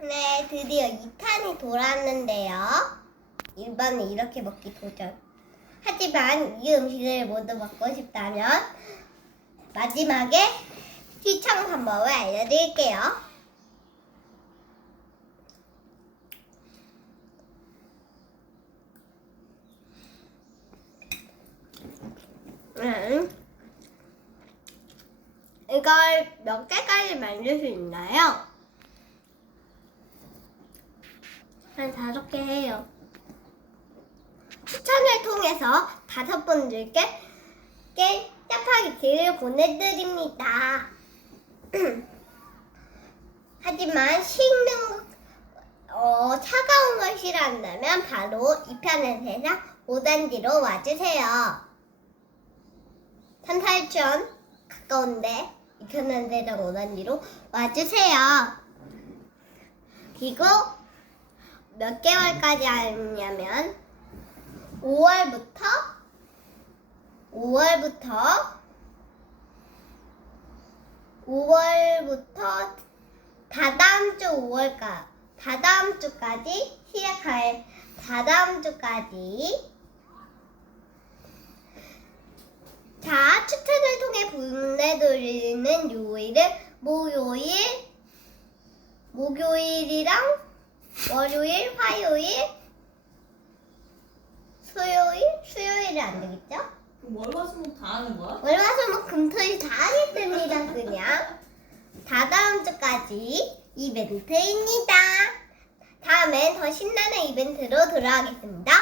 네, 드디어 2탄이 돌아왔는데요. 1번은 이렇게 먹기 도전. 하지만 이 음식을 모두 먹고 싶다면 마지막에 시청 방법을 알려드릴게요. 음. 이걸 몇 개까지 만들 수 있나요? 한 다섯 개 해요. 추천을 통해서 다섯 분들께 게 짜파게티를 보내드립니다. 하지만 식는 어, 차가운 걸 싫어한다면 바로 이 편의 세상 5단지로 와주세요. 산탈천 가까운데 이 편의 세상 5단지로 와주세요. 그리고 몇 개월까지 하냐면 5월부터 5월부터 5월부터 다다음 주 5월까 다다음 주까지 시작할 다다음 주까지 자 추천을 통해 보내드리는 요일은 목요일 목요일이랑 월요일 화요일 수요일 수요일은 안 되겠죠? 그럼 월화수목 다 하는 거야? 월화수목 금토일 다 하겠습니다 그냥 다다음 주까지 이벤트입니다 다음엔 더 신나는 이벤트로 돌아오겠습니다